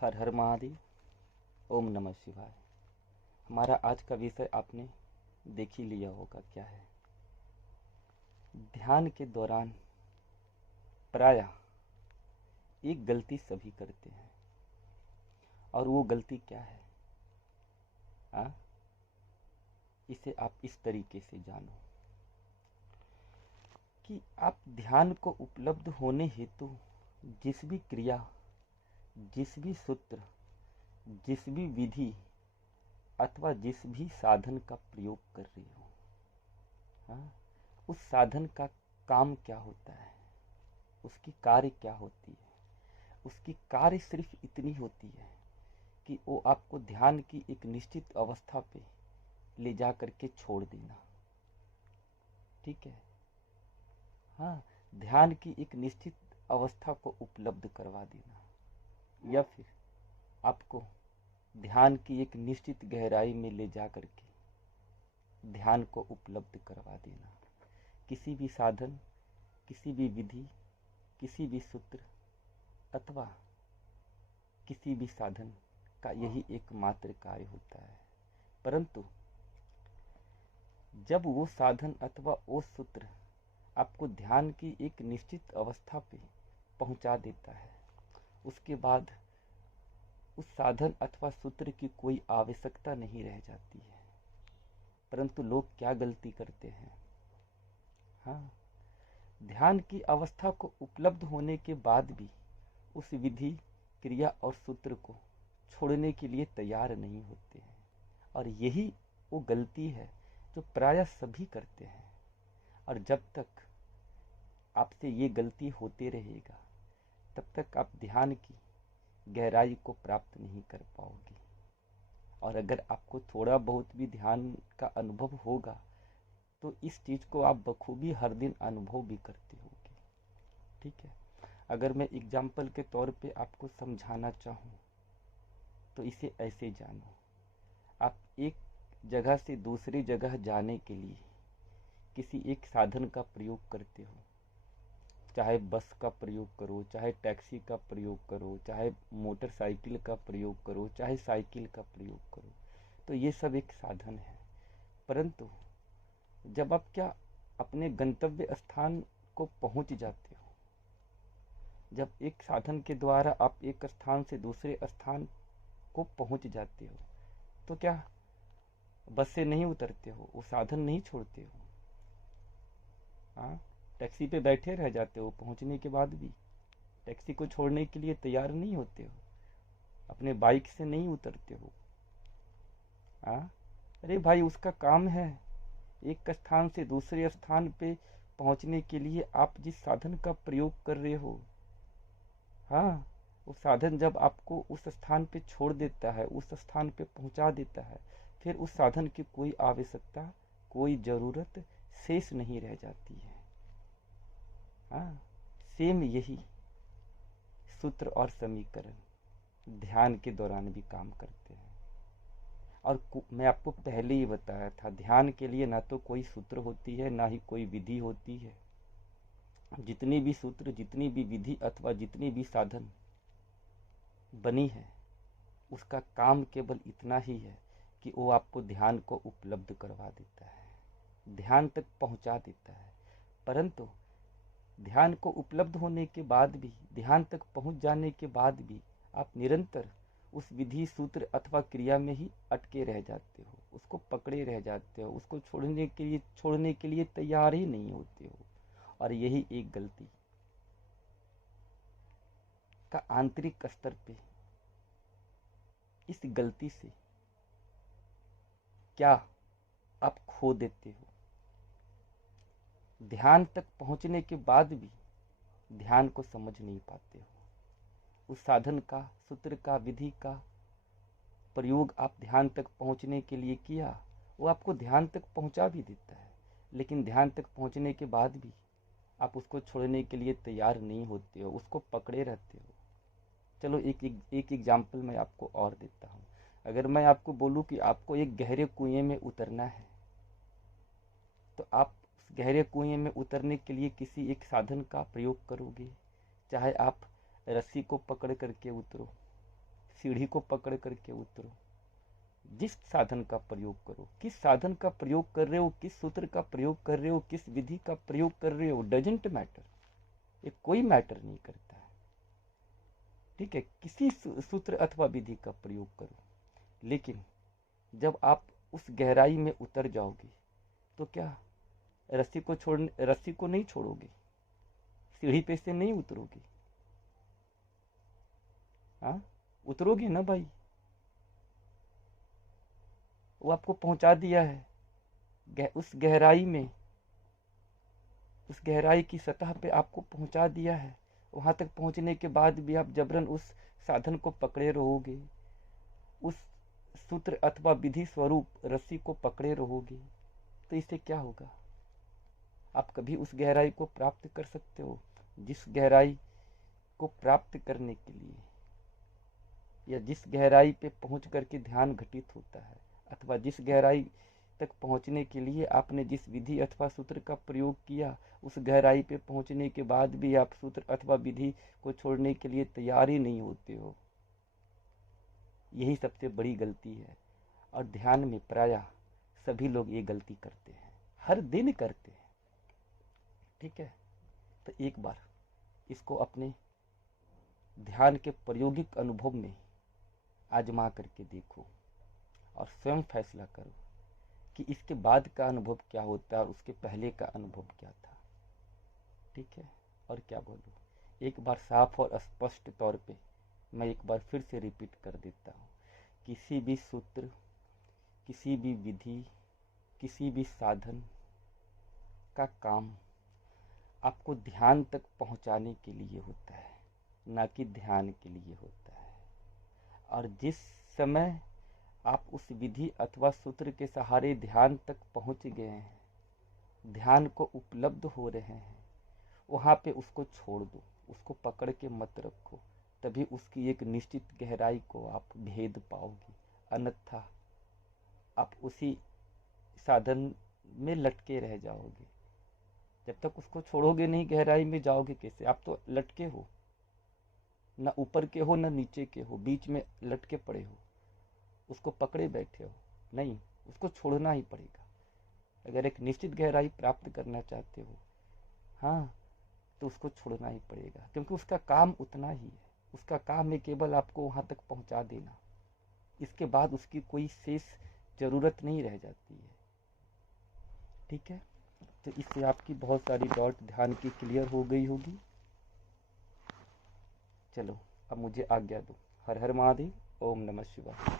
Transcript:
हर हर महादेव। ओम नमः शिवाय। हमारा आज का विषय आपने देख ही लिया होगा क्या है। ध्यान के दौरान प्रायः एक गलती सभी करते हैं, और वो गलती क्या है? इसे आप इस तरीके से जानो कि आप ध्यान को उपलब्ध होने हेतु जिस भी क्रिया, जिस भी सूत्र, जिस भी विधि अथवा जिस भी साधन का प्रयोग कर रही हो, उस साधन का काम क्या होता है, उसकी कार्य क्या होती है। उसकी कार्य सिर्फ इतनी होती है कि वो आपको ध्यान की एक निश्चित अवस्था पे ले जा करके छोड़ देना। ठीक है। हाँ, ध्यान की एक निश्चित अवस्था को उपलब्ध करवा देना, या फिर आपको ध्यान की एक निश्चित गहराई में ले जा करके ध्यान को उपलब्ध करवा देना। किसी भी साधन, किसी भी विधि, किसी भी सूत्र अथवा किसी भी साधन का यही एकमात्र कार्य होता है। परंतु जब वो साधन अथवा वो सूत्र आपको ध्यान की एक निश्चित अवस्था पे पहुंचा देता है, उसके बाद उस साधन अथवा सूत्र की कोई आवश्यकता नहीं रह जाती है। परंतु लोग क्या गलती करते हैं? हाँ, ध्यान की अवस्था को उपलब्ध होने के बाद भी उस विधि, क्रिया और सूत्र को छोड़ने के लिए तैयार नहीं होते हैं। और यही वो गलती है जो प्रायः सभी करते हैं। और जब तक आपसे ये गलती होते रहेगा, तब तक आप ध्यान की गहराई को प्राप्त नहीं कर पाओगे। और अगर आपको थोड़ा बहुत भी ध्यान का अनुभव होगा, तो इस चीज को आप बखूबी हर दिन अनुभव भी करते होगे। ठीक है। अगर मैं एग्जाम्पल के तौर पे आपको समझाना चाहूँ, तो इसे ऐसे जानो। आप एक जगह से दूसरी जगह जाने के लिए किसी एक साधन का प्रयोग करते हो, चाहे बस का प्रयोग करो, चाहे टैक्सी का प्रयोग करो, चाहे मोटरसाइकिल का प्रयोग करो, चाहे साइकिल का प्रयोग करो, तो ये सब एक साधन है। परंतु जब आप क्या अपने गंतव्य स्थान को पहुंच जाते हो, जब एक साधन के द्वारा आप एक स्थान से दूसरे स्थान को पहुंच जाते हो, तो क्या बस से नहीं उतरते हो, वो साधन नहीं छोड़ते हो? हाँ, टैक्सी पे बैठे रह जाते हो, पहुंचने के बाद भी टैक्सी को छोड़ने के लिए तैयार नहीं होते हो, अपने बाइक से नहीं उतरते हो। हाँ, अरे भाई, उसका काम है एक स्थान से दूसरे स्थान पे पहुंचने के लिए आप जिस साधन का प्रयोग कर रहे हो, हाँ, वो साधन जब आपको उस स्थान पे छोड़ देता है, उस स्थान पे पहुंचा देता है, फिर उस साधन की कोई आवश्यकता, कोई जरूरत शेष नहीं रह जाती है। हाँ, सेम यही सूत्र और समीकरण ध्यान के दौरान भी काम करते हैं। और मैं आपको पहले ही बताया था, ध्यान के लिए ना तो कोई सूत्र होती है, ना ही कोई विधि होती है। जितनी भी सूत्र, जितनी भी विधि अथवा जितनी भी साधन बनी है, उसका काम केवल इतना ही है कि वो आपको ध्यान को उपलब्ध करवा देता है, ध्यान तक पहुंचा देता है। परंतु ध्यान को उपलब्ध होने के बाद भी, ध्यान तक पहुंच जाने के बाद भी आप निरंतर उस विधि, सूत्र अथवा क्रिया में ही अटके रह जाते हो, उसको पकड़े रह जाते हो, उसको छोड़ने के लिए तैयार ही नहीं होते हो। और यही एक गलती का आंतरिक स्तर पे, इस गलती से क्या आप खो देते हो? ध्यान तक पहुंचने के बाद भी ध्यान को समझ नहीं पाते हो। उस साधन का, सूत्र का, विधि का प्रयोग आप ध्यान तक पहुंचने के लिए किया, वो आपको ध्यान तक पहुंचा भी देता है, लेकिन ध्यान तक पहुंचने के बाद भी आप उसको छोड़ने के लिए तैयार नहीं होते हो, उसको पकड़े रहते हो। चलो एक एग्जाम्पल मैं आपको और देता हूँ। अगर मैं आपको बोलूँ कि आपको एक गहरे कुएं में उतरना है, तो आप उस गहरे कुएं में उतरने के लिए किसी एक साधन का प्रयोग करोगे। चाहे आप रस्सी को पकड़ करके उतरो, सीढ़ी को पकड़ करके उतरो, जिस साधन का प्रयोग करो, किस साधन का प्रयोग कर रहे हो, किस सूत्र का प्रयोग कर रहे हो, किस विधि का प्रयोग कर रहे हो, डजेंट मैटर, ये कोई मैटर नहीं करता है। ठीक है, किसी सूत्र अथवा विधि का प्रयोग करो, लेकिन जब आप उस गहराई में उतर जाओगे तो क्या रस्सी को नहीं छोड़ोगे, सीढ़ी पे से नहीं उतरोगे? हाँ, उतरोगे ना भाई, वो आपको पहुंचा दिया है उस गहराई में, उस गहराई की सतह पे आपको पहुंचा दिया है। वहां तक पहुंचने के बाद भी आप जबरन उस साधन को पकड़े रहोगे, उस सूत्र अथवा विधि स्वरूप रस्सी को पकड़े रहोगे, तो इससे क्या होगा? आप कभी उस गहराई को प्राप्त कर सकते हो जिस गहराई को प्राप्त करने के लिए, या जिस गहराई पे पहुंच करके ध्यान घटित होता है, अथवा जिस गहराई तक पहुंचने के लिए आपने जिस विधि अथवा सूत्र का प्रयोग किया, उस गहराई पे पहुंचने के बाद भी आप सूत्र अथवा विधि को छोड़ने के लिए तैयार ही नहीं होते हो। यही सबसे बड़ी गलती है, और ध्यान में प्रायः सभी लोग ये गलती करते हैं, हर दिन करते हैं। ठीक है, तो एक बार इसको अपने ध्यान के प्रायोगिक अनुभव में आजमा करके देखो और स्वयं फैसला करो कि इसके बाद का अनुभव क्या होता है और उसके पहले का अनुभव क्या था। ठीक है, और क्या बोलूं, एक बार साफ और स्पष्ट तौर पे मैं एक बार फिर से रिपीट कर देता हूँ, किसी भी सूत्र, किसी भी विधि, किसी भी साधन का काम आपको ध्यान तक पहुंचाने के लिए होता है, ना कि ध्यान के लिए होता है। और जिस समय आप उस विधि अथवा सूत्र के सहारे ध्यान तक पहुंच गए हैं, ध्यान को उपलब्ध हो रहे हैं, वहां पे उसको छोड़ दो, उसको पकड़ के मत रखो, तभी उसकी एक निश्चित गहराई को आप भेद पाओगे। अन्यथा आप उसी साधन में लटके रह जाओगे। जब तक उसको छोड़ोगे नहीं, गहराई में जाओगे कैसे? आप तो लटके हो, ना ऊपर के हो ना नीचे के हो, बीच में लटके पड़े हो, उसको पकड़े बैठे हो। नहीं, उसको छोड़ना ही पड़ेगा अगर एक निश्चित गहराई प्राप्त करना चाहते हो। हाँ, तो उसको छोड़ना ही पड़ेगा, क्योंकि उसका काम उतना ही है, उसका काम है केवल आपको वहां तक पहुंचा देना। इसके बाद उसकी कोई शेष जरूरत नहीं रह जाती है। ठीक है, तो इससे आपकी बहुत सारी डॉट ध्यान की क्लियर हो गई होगी। चलो, अब मुझे आज्ञा दो। हर हर महादेव, ओम नमः शिवाय।